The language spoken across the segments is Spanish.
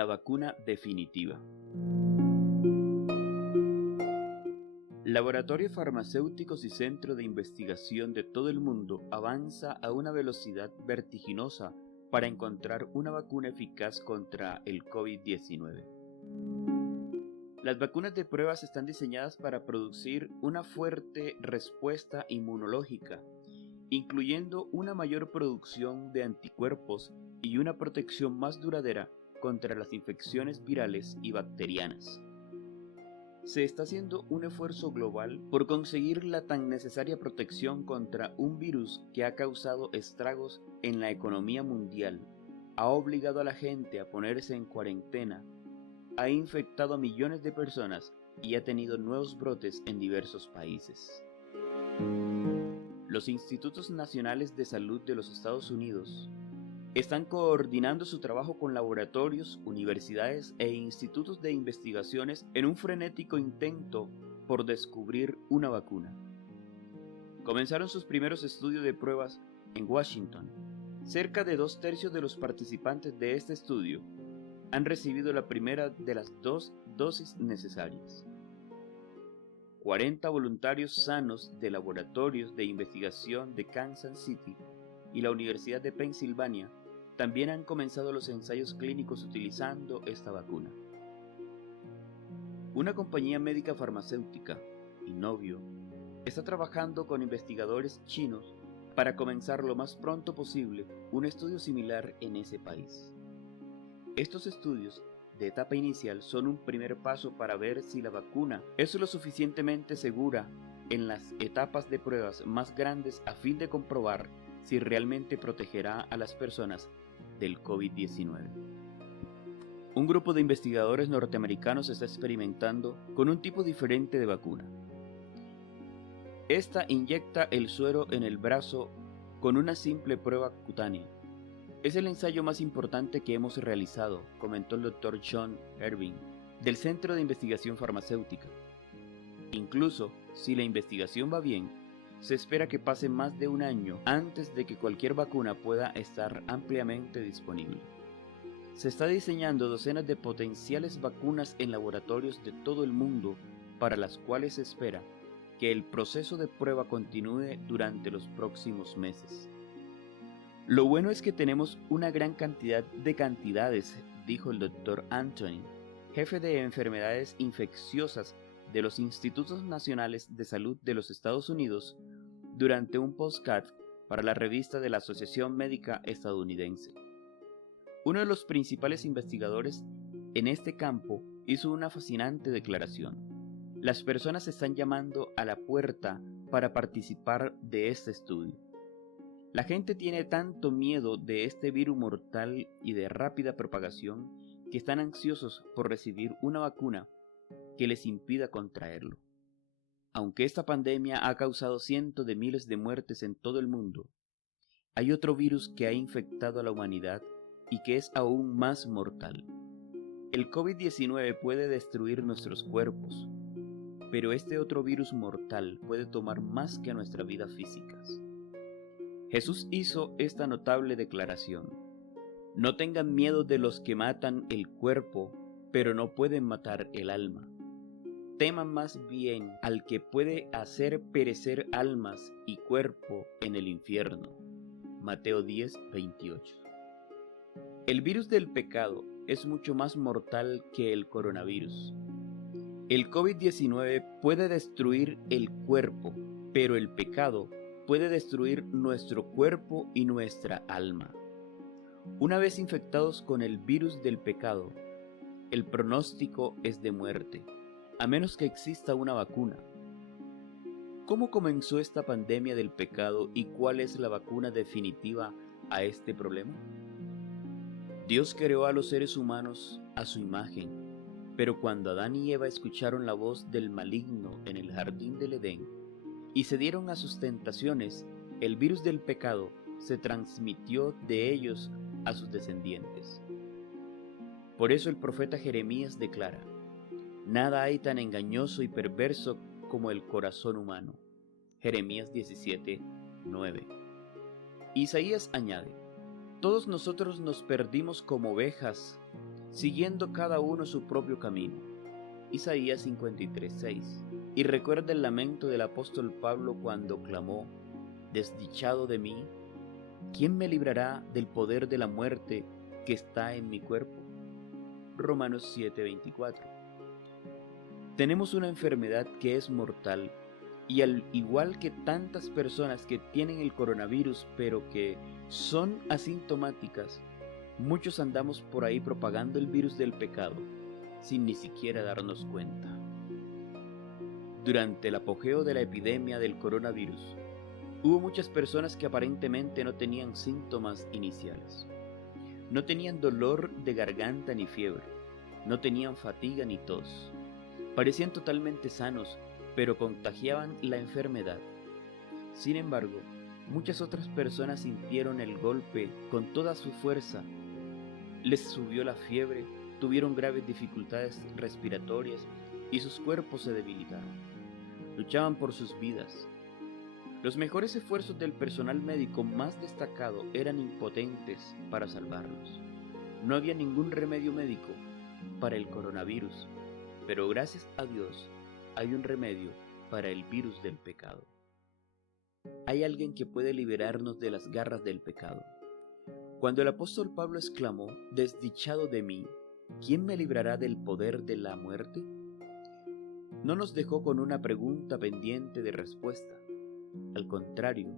la vacuna definitiva. Laboratorios farmacéuticos y centros de investigación de todo el mundo avanza a una velocidad vertiginosa para encontrar una vacuna eficaz contra el COVID-19. Las vacunas de pruebas están diseñadas para producir una fuerte respuesta inmunológica, incluyendo una mayor producción de anticuerpos y una protección más duradera contra las infecciones virales y bacterianas. Se está haciendo un esfuerzo global por conseguir la tan necesaria protección contra un virus que ha causado estragos en la economía mundial, ha obligado a la gente a ponerse en cuarentena, ha infectado a millones de personas y ha tenido nuevos brotes en diversos países. Los Institutos Nacionales de Salud de los Estados Unidos están coordinando su trabajo con laboratorios, universidades e institutos de investigaciones en un frenético intento por descubrir una vacuna. Comenzaron sus primeros estudios de pruebas en Washington. Cerca de 2/3 de los participantes de este estudio han recibido la primera de las 2 dosis necesarias. 40 voluntarios sanos de laboratorios de investigación de Kansas City y la Universidad de Pensilvania también han comenzado los ensayos clínicos utilizando esta vacuna. Una compañía médica farmacéutica, Inovio, está trabajando con investigadores chinos para comenzar lo más pronto posible un estudio similar en ese país. Estos estudios de etapa inicial son un primer paso para ver si la vacuna es lo suficientemente segura en las etapas de pruebas más grandes a fin de comprobar si realmente protegerá a las personas del COVID-19. Un grupo de investigadores norteamericanos está experimentando con un tipo diferente de vacuna. Esta inyecta el suero en el brazo con una simple prueba cutánea. Es el ensayo más importante que hemos realizado, comentó el Dr. John Irving, del Centro de Investigación Farmacéutica. Incluso si la investigación va bien, se espera que pase más de un año antes de que cualquier vacuna pueda estar ampliamente disponible. Se está diseñando docenas de potenciales vacunas en laboratorios de todo el mundo, para las cuales se espera que el proceso de prueba continúe durante los próximos meses. Lo bueno es que tenemos una gran cantidad de cantidades, dijo el Dr. Anthony, jefe de enfermedades infecciosas de los Institutos Nacionales de Salud de los Estados Unidos, durante un podcast para la revista de la Asociación Médica Estadounidense. Uno de los principales investigadores en este campo hizo una fascinante declaración. Las personas están llamando a la puerta para participar de este estudio. La gente tiene tanto miedo de este virus mortal y de rápida propagación que están ansiosos por recibir una vacuna que les impida contraerlo. Aunque esta pandemia ha causado cientos de miles de muertes en todo el mundo, hay otro virus que ha infectado a la humanidad y que es aún más mortal. El COVID-19 puede destruir nuestros cuerpos, pero este otro virus mortal puede tomar más que nuestras vidas físicas. Jesús hizo esta notable declaración: no tengan miedo de los que matan el cuerpo, pero no pueden matar el alma. Teman más bien al que puede hacer perecer almas y cuerpo en el infierno. Mateo 10:28. El virus del pecado es mucho más mortal que el coronavirus. El COVID-19 puede destruir el cuerpo, pero el pecado puede destruir nuestro cuerpo y nuestra alma. Una vez infectados con el virus del pecado, el pronóstico es de muerte, a menos que exista una vacuna. ¿Cómo comenzó esta pandemia del pecado y cuál es la vacuna definitiva a este problema? Dios creó a los seres humanos a su imagen, pero cuando Adán y Eva escucharon la voz del maligno en el jardín del Edén y se dieron a sus tentaciones, el virus del pecado se transmitió de ellos a sus descendientes. Por eso el profeta Jeremías declara: nada hay tan engañoso y perverso como el corazón humano. Jeremías 17:9. Isaías añade: Todos nosotros nos perdimos como ovejas, siguiendo cada uno su propio camino. Isaías 53:6. Y recuerda el lamento del apóstol Pablo cuando clamó: desdichado de mí, ¿quién me librará del poder de la muerte que está en mi cuerpo? Romanos 7:24. Tenemos una enfermedad que es mortal, y al igual que tantas personas que tienen el coronavirus pero que son asintomáticas, muchos andamos por ahí propagando el virus del pecado sin ni siquiera darnos cuenta. Durante el apogeo de la epidemia del coronavirus, hubo muchas personas que aparentemente no tenían síntomas iniciales. No tenían dolor de garganta ni fiebre, no tenían fatiga ni tos. Parecían totalmente sanos, pero contagiaban la enfermedad. Sin embargo, muchas otras personas sintieron el golpe con toda su fuerza. Les subió la fiebre, tuvieron graves dificultades respiratorias y sus cuerpos se debilitaron. Luchaban por sus vidas. Los mejores esfuerzos del personal médico más destacado eran impotentes para salvarlos. No había ningún remedio médico para el coronavirus, pero gracias a Dios hay un remedio para el virus del pecado. Hay alguien que puede liberarnos de las garras del pecado. Cuando el apóstol Pablo exclamó: desdichado de mí, ¿quién me librará del poder de la muerte?, no nos dejó con una pregunta pendiente de respuesta. Al contrario,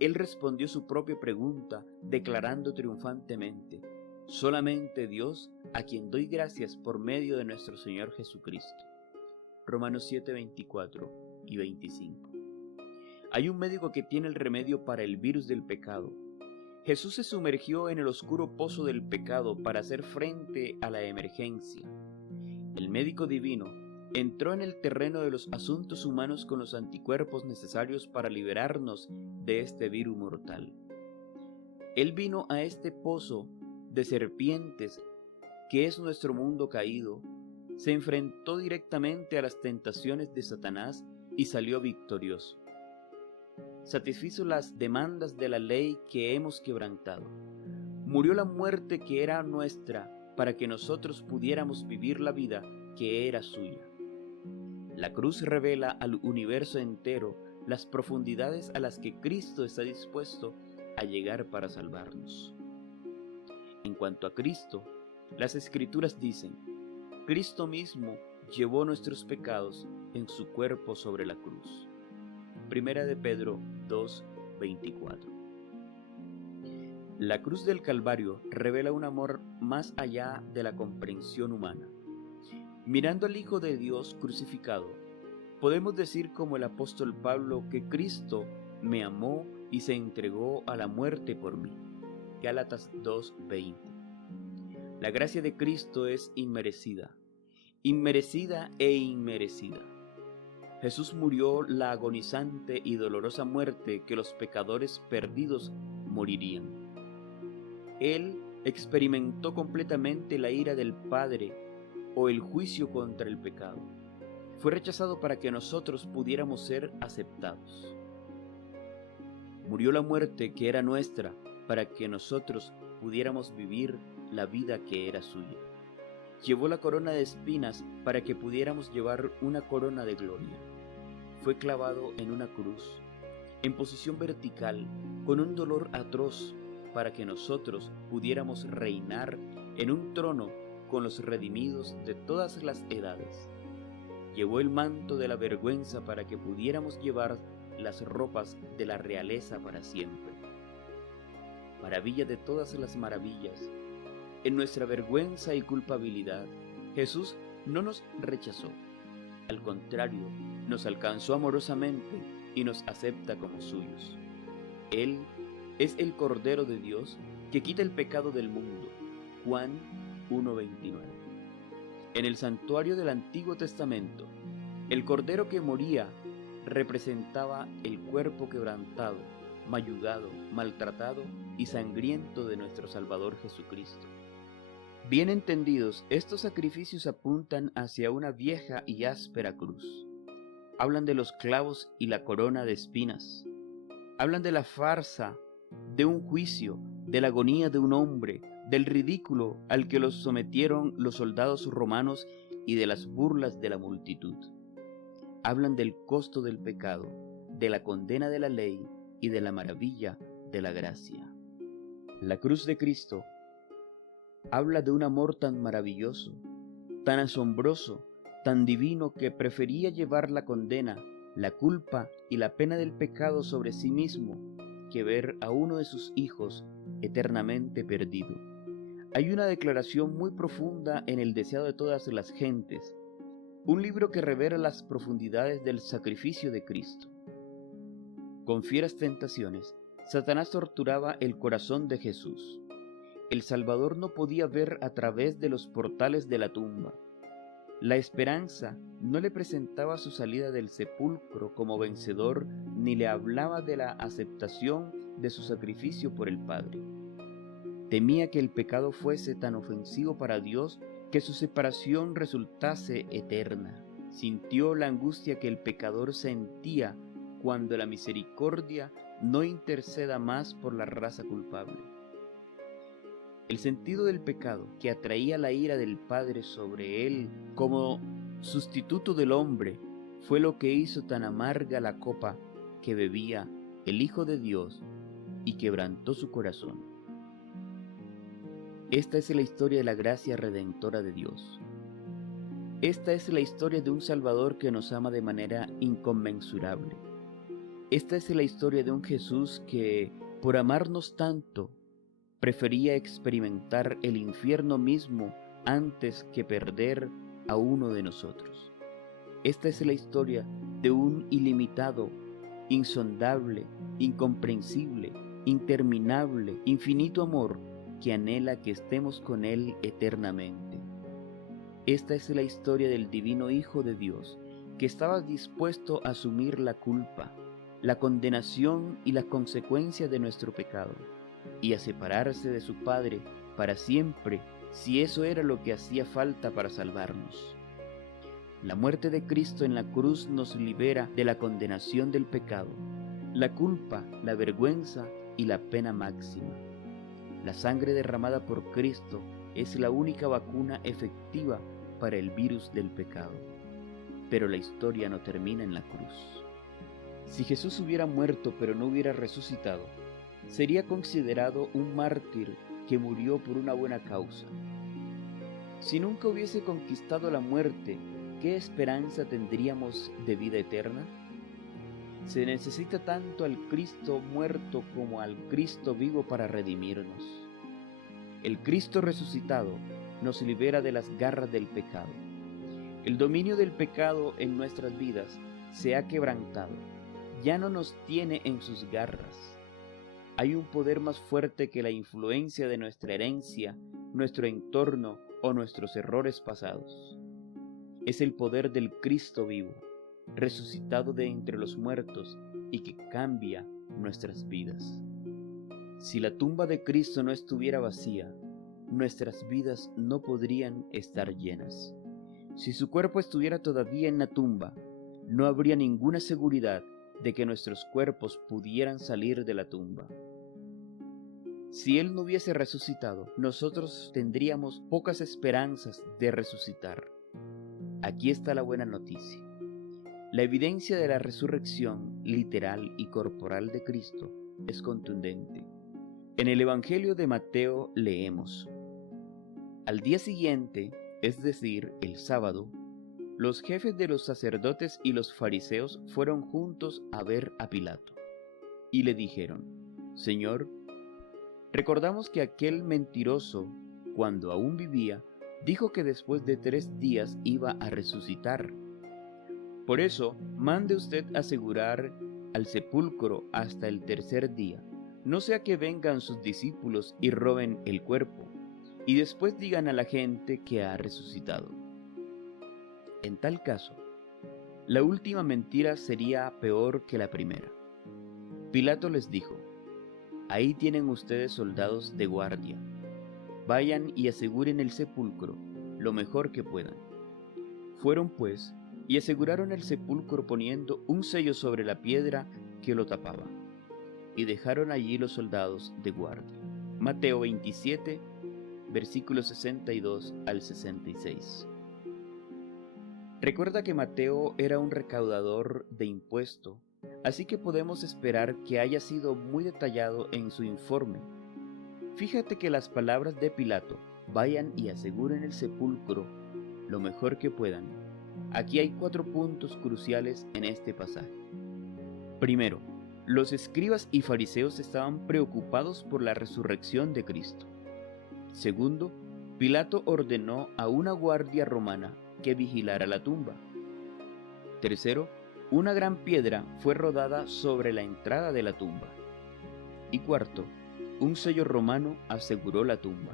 él respondió su propia pregunta declarando triunfantemente: solamente Dios, a quien doy gracias por medio de nuestro Señor Jesucristo. Romanos 7:24 y 25. Hay un médico que tiene el remedio para el virus del pecado. Jesús se sumergió en el oscuro pozo del pecado para hacer frente a la emergencia. El médico divino entró en el terreno de los asuntos humanos con los anticuerpos necesarios para liberarnos de este virus mortal. Él vino a este pozo de serpientes que es nuestro mundo caído, se enfrentó directamente a las tentaciones de Satanás y salió victorioso. Satisfizo las demandas de la ley que hemos quebrantado. Murió la muerte que era nuestra para que nosotros pudiéramos vivir la vida que era suya. La cruz revela al universo entero las profundidades a las que Cristo está dispuesto a llegar para salvarnos. En cuanto a Cristo, las Escrituras dicen: Cristo mismo llevó nuestros pecados en su cuerpo sobre la cruz. Primera de Pedro 2:24. La cruz del Calvario revela un amor más allá de la comprensión humana. Mirando al Hijo de Dios crucificado, podemos decir como el apóstol Pablo que Cristo me amó y se entregó a la muerte por mí. Gálatas 2:20. La gracia de Cristo es inmerecida e inmerecida. Jesús murió la agonizante y dolorosa muerte que los pecadores perdidos morirían. Él experimentó completamente la ira del Padre o el juicio contra el pecado. Fue rechazado para que nosotros pudiéramos ser aceptados. Murió la muerte que era nuestra para que nosotros pudiéramos vivir la vida que era suya. Llevó la corona de espinas para que pudiéramos llevar una corona de gloria. Fue clavado en una cruz, en posición vertical, con un dolor atroz, para que nosotros pudiéramos reinar en un trono con los redimidos de todas las edades. Llevó el manto de la vergüenza para que pudiéramos llevar las ropas de la realeza para siempre. Maravilla de todas las maravillas, en nuestra vergüenza y culpabilidad, Jesús no nos rechazó. Al contrario, nos alcanzó amorosamente y nos acepta como suyos. Él es el Cordero de Dios que quita el pecado del mundo. Juan 1:29. En el santuario del Antiguo Testamento, el Cordero que moría representaba el cuerpo quebrantado, mayugado, maltratado y sangriento de nuestro Salvador Jesucristo. Bien entendidos, estos sacrificios apuntan hacia una vieja y áspera cruz. Hablan de los clavos y la corona de espinas. Hablan de la farsa, de un juicio de la agonía de un hombre, del ridículo al que los sometieron los soldados romanos y de las burlas de la multitud. Hablan del costo del pecado, de la condena de la ley y de la maravilla de la gracia. La cruz de Cristo habla de un amor tan maravilloso, tan asombroso, tan divino, que prefería llevar la condena, la culpa y la pena del pecado sobre sí mismo que ver a uno de sus hijos eternamente perdido. Hay una declaración muy profunda en El deseado de todas las gentes, un libro que revela las profundidades del sacrificio de Cristo. Con fieras tentaciones, Satanás torturaba el corazón de Jesús. El Salvador no podía ver a través de los portales de la tumba. La esperanza no le presentaba su salida del sepulcro como vencedor, ni le hablaba de la aceptación de su sacrificio por el Padre. Temía que el pecado fuese tan ofensivo para Dios que su separación resultase eterna. Sintió la angustia que el pecador sentía cuando la misericordia no interceda más por la raza culpable. El sentido del pecado que atraía la ira del Padre sobre él como sustituto del hombre fue lo que hizo tan amarga la copa que bebía el Hijo de Dios y quebrantó su corazón. Esta es la historia de la gracia redentora de Dios. Esta es la historia de un Salvador que nos ama de manera inconmensurable. Esta es la historia de un Jesús que, por amarnos tanto, prefería experimentar el infierno mismo antes que perder a uno de nosotros. Esta es la historia de un ilimitado, insondable, incomprensible, interminable, infinito amor que anhela que estemos con Él eternamente. Esta es la historia del divino Hijo de Dios, que estaba dispuesto a asumir la culpa, la condenación y las consecuencias de nuestro pecado, y a separarse de su Padre para siempre, si eso era lo que hacía falta para salvarnos. La muerte de Cristo en la cruz nos libera de la condenación del pecado, la culpa, la vergüenza y la pena máxima. La sangre derramada por Cristo es la única vacuna efectiva para el virus del pecado. Pero la historia no termina en la cruz. Si Jesús hubiera muerto pero no hubiera resucitado, sería considerado un mártir que murió por una buena causa. Si nunca hubiese conquistado la muerte, ¿qué esperanza tendríamos de vida eterna? Se necesita tanto al Cristo muerto como al Cristo vivo para redimirnos. El Cristo resucitado nos libera de las garras del pecado. El dominio del pecado en nuestras vidas se ha quebrantado. Ya no nos tiene en sus garras. Hay un poder más fuerte que la influencia de nuestra herencia, nuestro entorno o nuestros errores pasados. Es el poder del Cristo vivo, resucitado de entre los muertos y que cambia nuestras vidas. Si la tumba de Cristo no estuviera vacía, nuestras vidas no podrían estar llenas. Si su cuerpo estuviera todavía en la tumba, no habría ninguna seguridad de que nuestros cuerpos pudieran salir de la tumba. Si Él no hubiese resucitado, nosotros tendríamos pocas esperanzas de resucitar. Aquí está la buena noticia. La evidencia de la resurrección literal y corporal de Cristo es contundente. En el Evangelio de Mateo leemos: al día siguiente, es decir, el sábado, los jefes de los sacerdotes y los fariseos fueron juntos a ver a Pilato, y le dijeron: Señor, recordamos que aquel mentiroso, cuando aún vivía, dijo que después de 3 días iba a resucitar. Por eso, mande usted asegurar al sepulcro hasta el 3er día, no sea que vengan sus discípulos y roben el cuerpo, y después digan a la gente que ha resucitado. En tal caso, la última mentira sería peor que la primera. Pilato les dijo: ahí tienen ustedes soldados de guardia. Vayan y aseguren el sepulcro lo mejor que puedan. Fueron pues y aseguraron el sepulcro poniendo un sello sobre la piedra que lo tapaba, y dejaron allí los soldados de guardia. Mateo 27, versículos 62 al 66. Recuerda que Mateo era un recaudador de impuesto, así que podemos esperar que haya sido muy detallado en su informe. Fíjate que las palabras de Pilato, vayan y aseguren el sepulcro lo mejor que puedan. Aquí hay 4 puntos cruciales en este pasaje. Primero, los escribas y fariseos estaban preocupados por la resurrección de Cristo. Segundo, Pilato ordenó a una guardia romana que vigilara la tumba. Tercero, una gran piedra fue rodada sobre la entrada de la tumba. Y cuarto, un sello romano aseguró la tumba.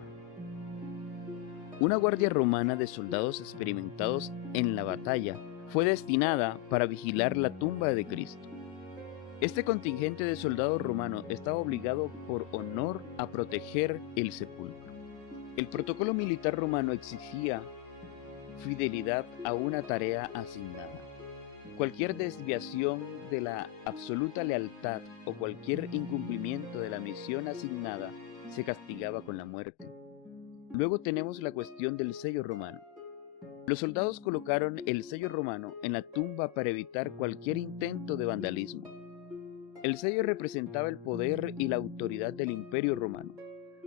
Una guardia romana de soldados experimentados en la batalla fue destinada para vigilar la tumba de Cristo. Este contingente de soldados romanos estaba obligado por honor a proteger el sepulcro. El protocolo militar romano exigía fidelidad a una tarea asignada. Cualquier desviación de la absoluta lealtad o cualquier incumplimiento de la misión asignada se castigaba con la muerte. Luego tenemos la cuestión del sello romano. Los soldados colocaron el sello romano en la tumba para evitar cualquier intento de vandalismo. El sello representaba el poder y la autoridad del Imperio Romano.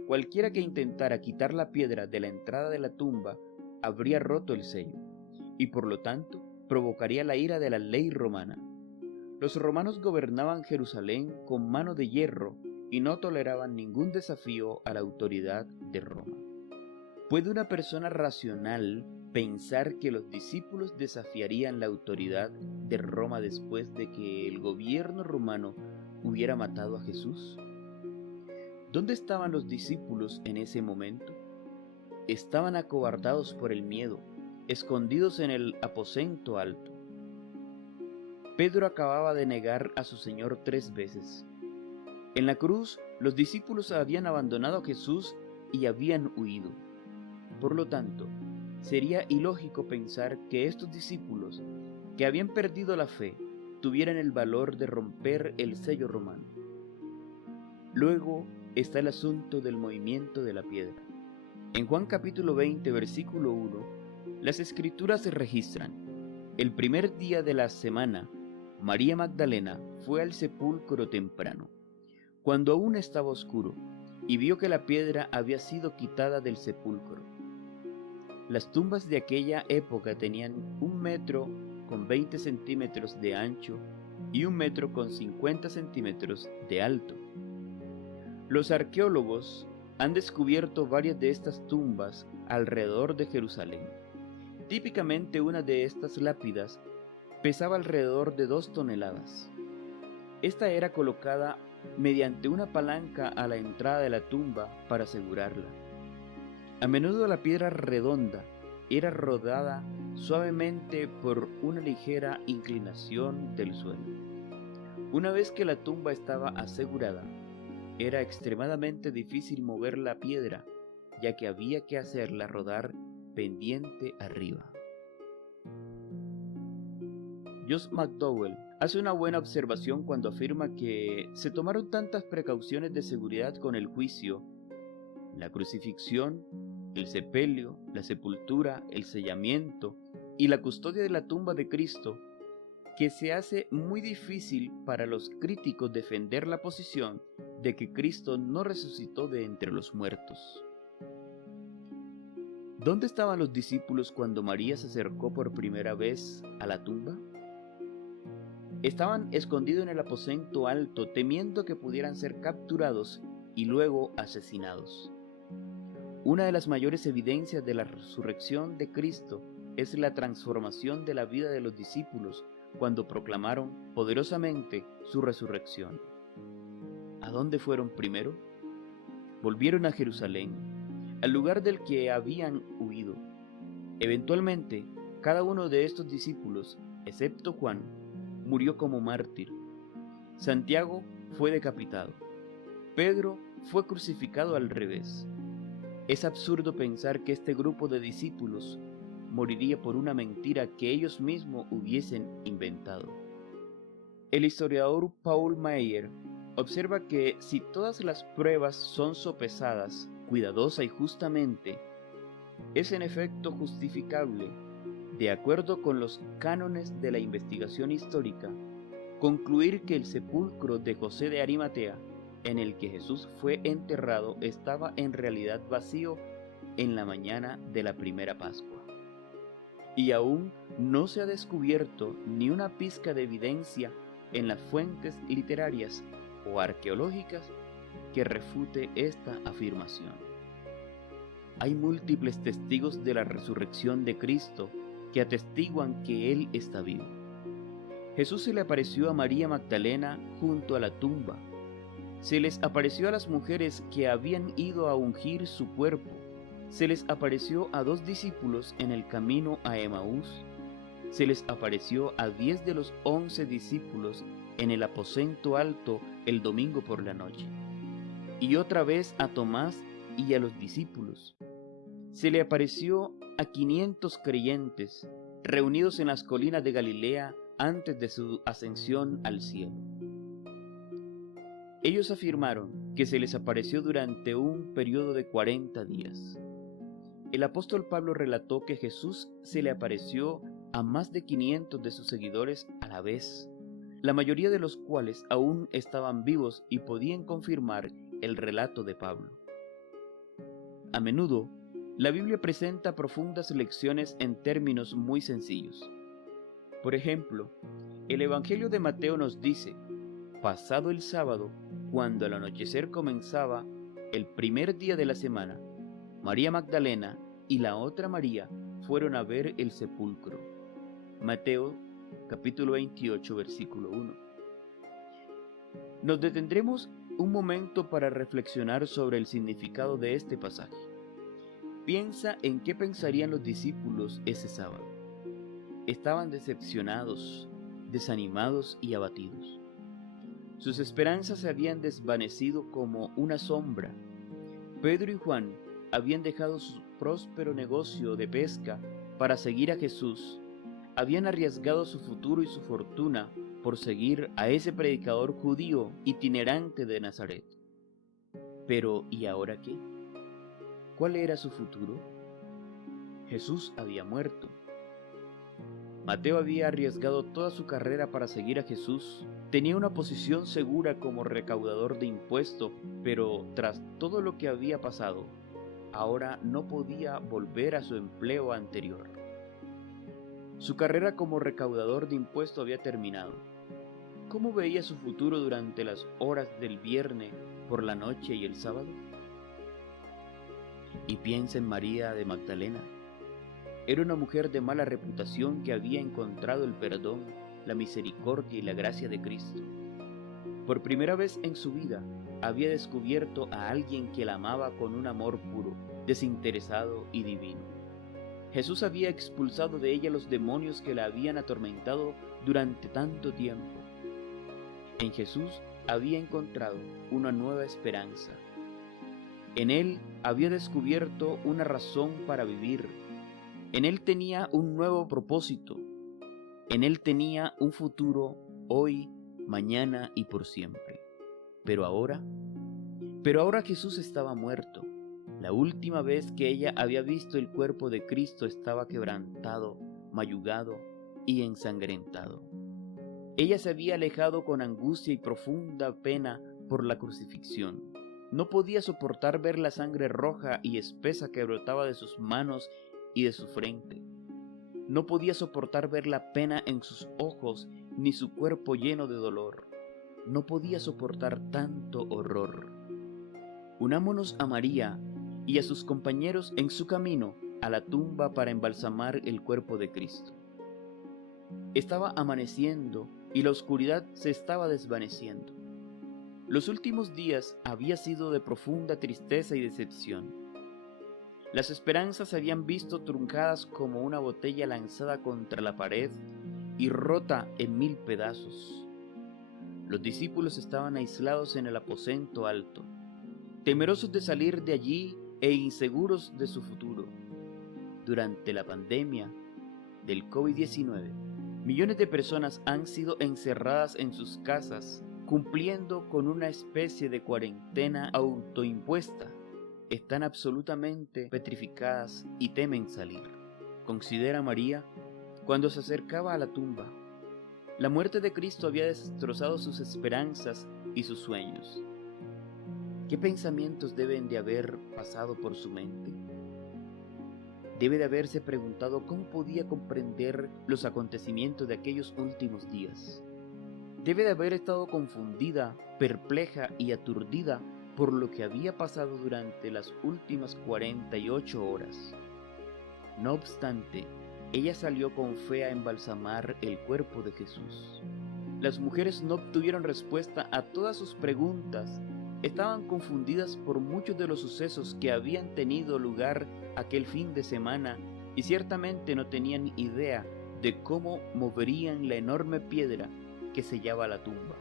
Cualquiera que intentara quitar la piedra de la entrada de la tumba habría roto el sello, y por lo tanto provocaría la ira de la ley romana. Los romanos gobernaban Jerusalén con mano de hierro y no toleraban ningún desafío a la autoridad de Roma. ¿Puede una persona racional pensar que los discípulos desafiarían la autoridad de Roma después de que el gobierno romano hubiera matado a Jesús? ¿Dónde estaban los discípulos en ese momento? Estaban acobardados por el miedo, escondidos en el aposento alto. Pedro acababa de negar a su Señor 3 veces. En la cruz, los discípulos habían abandonado a Jesús y habían huido. Por lo tanto, sería ilógico pensar que estos discípulos, que habían perdido la fe, tuvieran el valor de romper el sello romano. Luego está el asunto del movimiento de la piedra. En Juan capítulo 20, versículo 1, las escrituras registran: el primer día de la semana, María Magdalena fue al sepulcro temprano, cuando aún estaba oscuro, y vio que la piedra había sido quitada del sepulcro. Las tumbas de aquella época tenían 1 metro con 20 centímetros de ancho y 1 metro con 50 centímetros de alto. Los arqueólogos han descubierto varias de estas tumbas alrededor de Jerusalén. Típicamente una de estas lápidas pesaba alrededor de 2 toneladas. Esta era colocada mediante una palanca a la entrada de la tumba para asegurarla. A menudo la piedra redonda era rodada suavemente por una ligera inclinación del suelo. Una vez que la tumba estaba asegurada, era extremadamente difícil mover la piedra, ya que había que hacerla rodar pendiente arriba. Josh McDowell hace una buena observación cuando afirma que se tomaron tantas precauciones de seguridad con el juicio, la crucifixión, el sepelio, la sepultura, el sellamiento y la custodia de la tumba de Cristo, que se hace muy difícil para los críticos defender la posición de que Cristo no resucitó de entre los muertos. ¿Dónde estaban los discípulos cuando María se acercó por primera vez a la tumba? Estaban escondidos en el aposento alto, temiendo que pudieran ser capturados y luego asesinados. Una de las mayores evidencias de la resurrección de Cristo es la transformación de la vida de los discípulos cuando proclamaron poderosamente su resurrección. ¿A dónde fueron primero? Volvieron a Jerusalén, al lugar del que habían huido. Eventualmente, cada uno de estos discípulos, excepto Juan, murió como mártir. Santiago fue decapitado. Pedro fue crucificado al revés. Es absurdo pensar que este grupo de discípulos moriría por una mentira que ellos mismos hubiesen inventado. El historiador Paul Maier observa que si todas las pruebas son sopesadas cuidadosa y justamente, es en efecto justificable, de acuerdo con los cánones de la investigación histórica, concluir que el sepulcro de José de Arimatea, en el que Jesús fue enterrado, estaba en realidad vacío en la mañana de la primera Pascua. Y aún no se ha descubierto ni una pizca de evidencia en las fuentes literarias o arqueológicas que refute esta afirmación. Hay múltiples testigos de la resurrección de Cristo que atestiguan que Él está vivo. Jesús se le apareció a María Magdalena junto a la tumba. Se les apareció a las mujeres que habían ido a ungir su cuerpo. Se les apareció a 2 discípulos en el camino a Emaús. Se les apareció a 10 de los 11 discípulos en el aposento alto el domingo por la noche. Y otra vez a Tomás y a los discípulos. Se le apareció a 500 creyentes reunidos en las colinas de Galilea antes de su ascensión al cielo. Ellos afirmaron que se les apareció durante un periodo de 40 días. El apóstol Pablo relató que Jesús se le apareció a más de 500 de sus seguidores a la vez, la mayoría de los cuales aún estaban vivos y podían confirmar el relato de Pablo. A menudo, la Biblia presenta profundas lecciones en términos muy sencillos. Por ejemplo, el Evangelio de Mateo nos dice: pasado el sábado, cuando al anochecer comenzaba el primer día de la semana, María Magdalena y la otra María fueron a ver el sepulcro. Mateo capítulo 28, versículo 1. Nos detendremos un momento para reflexionar sobre el significado de este pasaje. Piensa en qué pensarían los discípulos ese sábado. Estaban decepcionados, desanimados y abatidos. Sus esperanzas se habían desvanecido como una sombra. Pedro y Juan habían dejado su próspero negocio de pesca para seguir a Jesús. Habían arriesgado su futuro y su fortuna por seguir a ese predicador judío itinerante de Nazaret. Pero, ¿y ahora qué? ¿Cuál era su futuro? Jesús había muerto. Mateo había arriesgado toda su carrera para seguir a Jesús. Tenía una posición segura como recaudador de impuestos, pero tras todo lo que había pasado, ahora no podía volver a su empleo anterior. Su carrera como recaudador de impuestos había terminado. ¿Cómo veía su futuro durante las horas del viernes por la noche y el sábado? Y piensa en María de Magdalena. Era una mujer de mala reputación que había encontrado el perdón, la misericordia y la gracia de Cristo. Por primera vez en su vida había descubierto a alguien que la amaba con un amor puro, desinteresado y divino. Jesús había expulsado de ella los demonios que la habían atormentado durante tanto tiempo. En Jesús había encontrado una nueva esperanza. En Él había descubierto una razón para vivir. En Él tenía un nuevo propósito. En Él tenía un futuro hoy, mañana y por siempre. Pero ahora Jesús estaba muerto. La última vez que ella había visto el cuerpo de Cristo estaba quebrantado, mayugado y ensangrentado. Ella se había alejado con angustia y profunda pena por la crucifixión. No podía soportar ver la sangre roja y espesa que brotaba de sus manos y de su frente. No podía soportar ver la pena en sus ojos ni su cuerpo lleno de dolor. No podía soportar tanto horror. Unámonos a María y a sus compañeros en su camino a la tumba para embalsamar el cuerpo de Cristo. Estaba amaneciendo y la oscuridad se estaba desvaneciendo. Los últimos días había sido de profunda tristeza y decepción. Las esperanzas se habían visto truncadas como una botella lanzada contra la pared y rota en 1000 pedazos. Los discípulos estaban aislados en el aposento alto, temerosos de salir de allí e inseguros de su futuro. Durante la pandemia del COVID-19, millones de personas han sido encerradas en sus casas cumpliendo con una especie de cuarentena autoimpuesta. Están absolutamente petrificadas y temen salir. Considera María cuando se acercaba a la tumba. La muerte de Cristo había destrozado sus esperanzas y sus sueños. ¿Qué pensamientos deben de haber pasado por su mente? Debe de haberse preguntado cómo podía comprender los acontecimientos de aquellos últimos días. Debe de haber estado confundida, perpleja y aturdida por lo que había pasado durante las últimas 48 horas. No obstante, ella salió con fe a embalsamar el cuerpo de Jesús. Las mujeres no obtuvieron respuesta a todas sus preguntas. Estaban confundidas por muchos de los sucesos que habían tenido lugar aquel fin de semana y ciertamente no tenían idea de cómo moverían la enorme piedra que sellaba la tumba.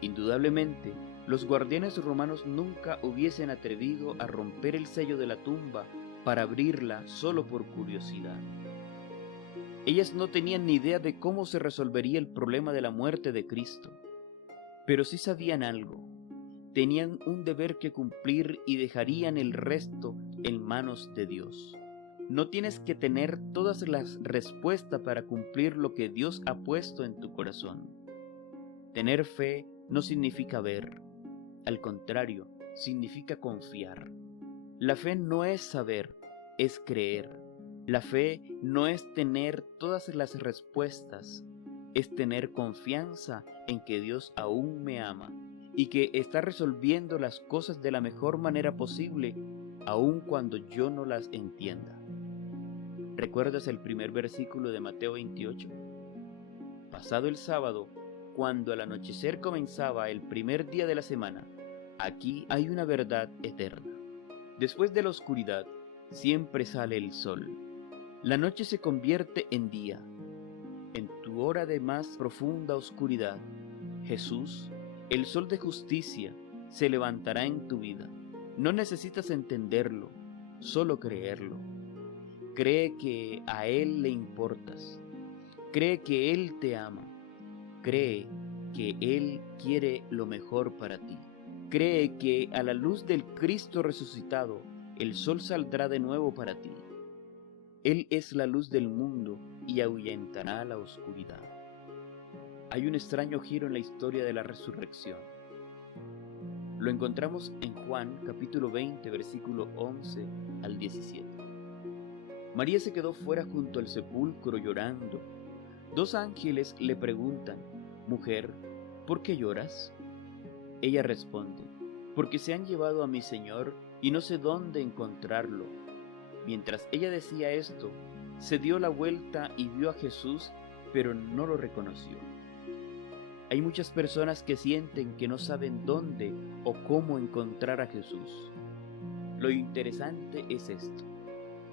Indudablemente, los guardianes romanos nunca hubiesen atrevido a romper el sello de la tumba para abrirla solo por curiosidad. Ellas no tenían ni idea de cómo se resolvería el problema de la muerte de Cristo, pero sí sabían algo. Tenían un deber que cumplir y dejarían el resto en manos de Dios. No tienes que tener todas las respuestas para cumplir lo que Dios ha puesto en tu corazón. Tener fe no significa ver, al contrario, significa confiar. La fe no es saber, es creer. La fe no es tener todas las respuestas, es tener confianza en que Dios aún me ama y que está resolviendo las cosas de la mejor manera posible, aun cuando yo no las entienda. ¿Recuerdas el primer versículo de Mateo 28? Pasado el sábado, cuando al anochecer comenzaba el primer día de la semana, aquí hay una verdad eterna. Después de la oscuridad, siempre sale el sol. La noche se convierte en día. En tu hora de más profunda oscuridad, Jesús, el sol de justicia, se levantará en tu vida. No necesitas entenderlo, solo creerlo. Cree que a Él le importas. Cree que Él te ama. Cree que Él quiere lo mejor para ti. Cree que a la luz del Cristo resucitado, el sol saldrá de nuevo para ti. Él es la luz del mundo y ahuyentará la oscuridad. Hay un extraño giro en la historia de la resurrección. Lo encontramos en Juan capítulo 20, versículo 11 al 17. María se quedó fuera junto al sepulcro llorando. Dos ángeles le preguntan: «Mujer, ¿por qué lloras?». Ella responde: «Porque se han llevado a mi Señor y no sé dónde encontrarlo». Mientras ella decía esto, se dio la vuelta y vio a Jesús, pero no lo reconoció. Hay muchas personas que sienten que no saben dónde o cómo encontrar a Jesús. Lo interesante es esto.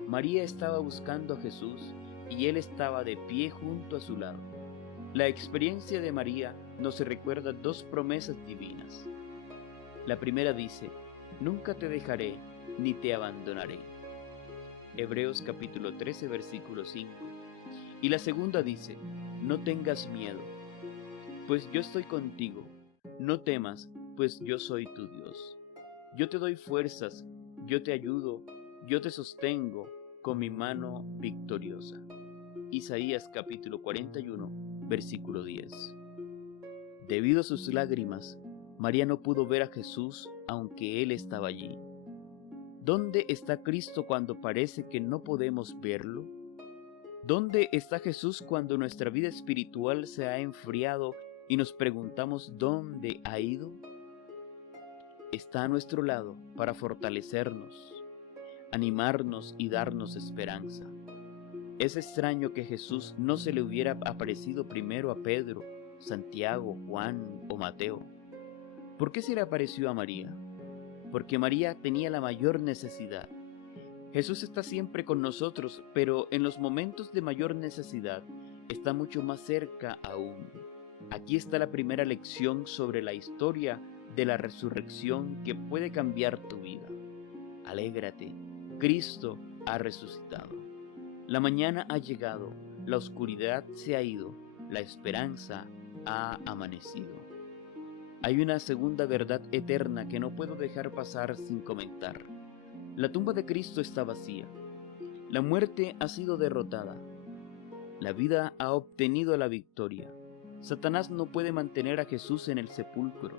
María estaba buscando a Jesús y Él estaba de pie junto a su lado. La experiencia de María nos recuerda dos promesas divinas. La primera dice: «Nunca te dejaré ni te abandonaré». Hebreos capítulo 13, versículo 5. Y la segunda dice: «No tengas miedo, pues yo estoy contigo. No temas, pues yo soy tu Dios. Yo te doy fuerzas, yo te ayudo, yo te sostengo con mi mano victoriosa». Isaías capítulo 41, versículo 10. Debido a sus lágrimas, María no pudo ver a Jesús aunque Él estaba allí. ¿Dónde está Cristo cuando parece que no podemos verlo? ¿Dónde está Jesús cuando nuestra vida espiritual se ha enfriado y nos preguntamos dónde ha ido? Está a nuestro lado para fortalecernos, animarnos y darnos esperanza. Es extraño que Jesús no se le hubiera aparecido primero a Pedro, Santiago, Juan o Mateo. ¿Por qué se le apareció a María? Porque María tenía la mayor necesidad. Jesús está siempre con nosotros, pero en los momentos de mayor necesidad está mucho más cerca aún. Aquí está la primera lección sobre la historia de la resurrección que puede cambiar tu vida. Alégrate, Cristo ha resucitado. La mañana ha llegado, la oscuridad se ha ido, la esperanza ha amanecido. hay una segunda verdad eterna que no puedo dejar pasar sin comentar. La tumba de Cristo está vacía. La muerte ha sido derrotada. La vida ha obtenido la victoria. Satanás no puede mantener a Jesús en el sepulcro.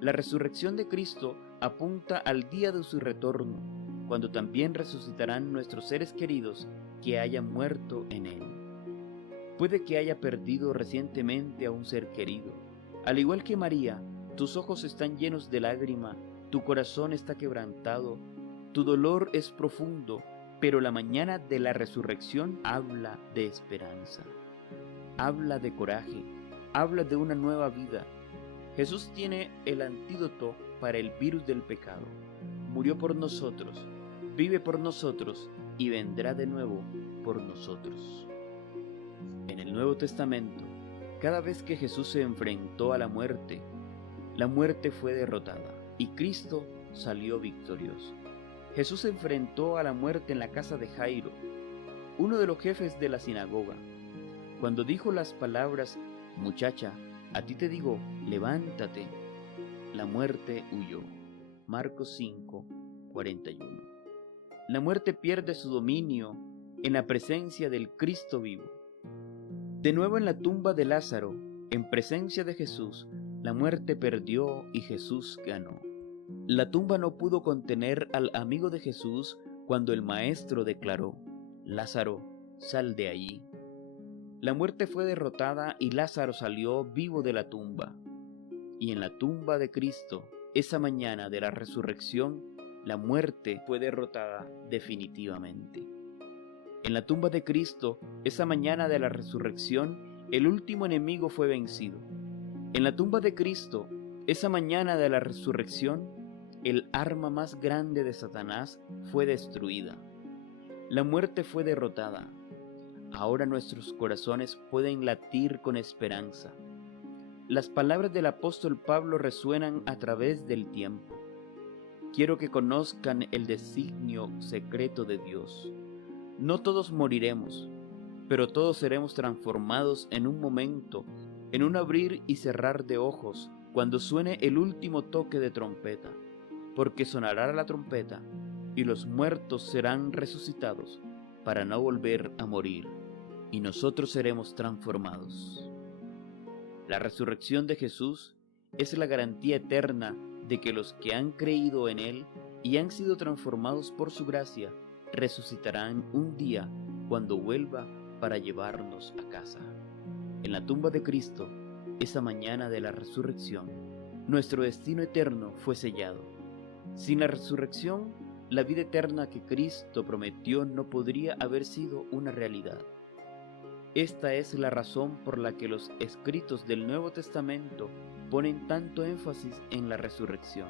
La resurrección de Cristo apunta al día de su retorno, cuando también resucitarán nuestros seres queridos que hayan muerto en Él. Puede que haya perdido recientemente a un ser querido. Al igual que María, tus ojos están llenos de lágrima, tu corazón está quebrantado, tu dolor es profundo, pero la mañana de la resurrección habla de esperanza. Habla de coraje, habla de una nueva vida. Jesús tiene el antídoto para el virus del pecado. Murió por nosotros, vive por nosotros y vendrá de nuevo por nosotros. En el Nuevo Testamento, cada vez que Jesús se enfrentó a la muerte fue derrotada y Cristo salió victorioso. Jesús se enfrentó a la muerte en la casa de Jairo, uno de los jefes de la sinagoga. Cuando dijo las palabras, muchacha, a ti te digo, levántate, la muerte huyó. Marcos 5, 41. La muerte pierde su dominio en la presencia del Cristo vivo. De nuevo en la tumba de Lázaro, en presencia de Jesús, la muerte perdió y Jesús ganó. La tumba no pudo contener al amigo de Jesús cuando el maestro declaró, Lázaro, sal de allí. La muerte fue derrotada y Lázaro salió vivo de la tumba. Y en la tumba de Cristo, esa mañana de la resurrección, la muerte fue derrotada definitivamente. En la tumba de Cristo, esa mañana de la resurrección, el último enemigo fue vencido. En la tumba de Cristo, esa mañana de la resurrección, el arma más grande de Satanás fue destruida. La muerte fue derrotada. Ahora nuestros corazones pueden latir con esperanza. Las palabras del apóstol Pablo resuenan a través del tiempo. Quiero que conozcan el designio secreto de Dios. No todos moriremos, pero todos seremos transformados en un momento, en un abrir y cerrar de ojos, cuando suene el último toque de trompeta, porque sonará la trompeta y los muertos serán resucitados para no volver a morir, y nosotros seremos transformados. La resurrección de Jesús es la garantía eterna de que los que han creído en Él y han sido transformados por su gracia resucitarán un día cuando vuelva para llevarnos a casa. En la tumba de Cristo, esa mañana de la resurrección, nuestro destino eterno fue sellado. Sin la resurrección, la vida eterna que Cristo prometió no podría haber sido una realidad. Esta es la razón por la que los escritos del Nuevo Testamento ponen tanto énfasis en la resurrección.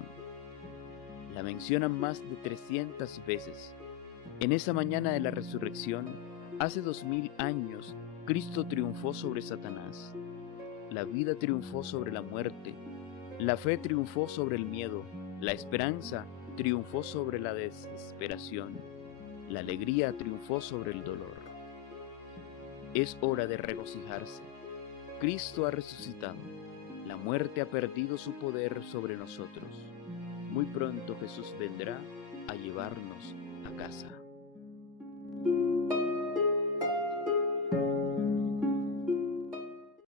La mencionan más de 300 veces. En esa mañana de la resurrección, hace 2000 años, Cristo triunfó sobre Satanás. La vida triunfó sobre la muerte. La fe triunfó sobre el miedo. La esperanza triunfó sobre la desesperación. La alegría triunfó sobre el dolor. Es hora de regocijarse. Cristo ha resucitado. La muerte ha perdido su poder sobre nosotros. Muy pronto Jesús vendrá a llevarnos a casa.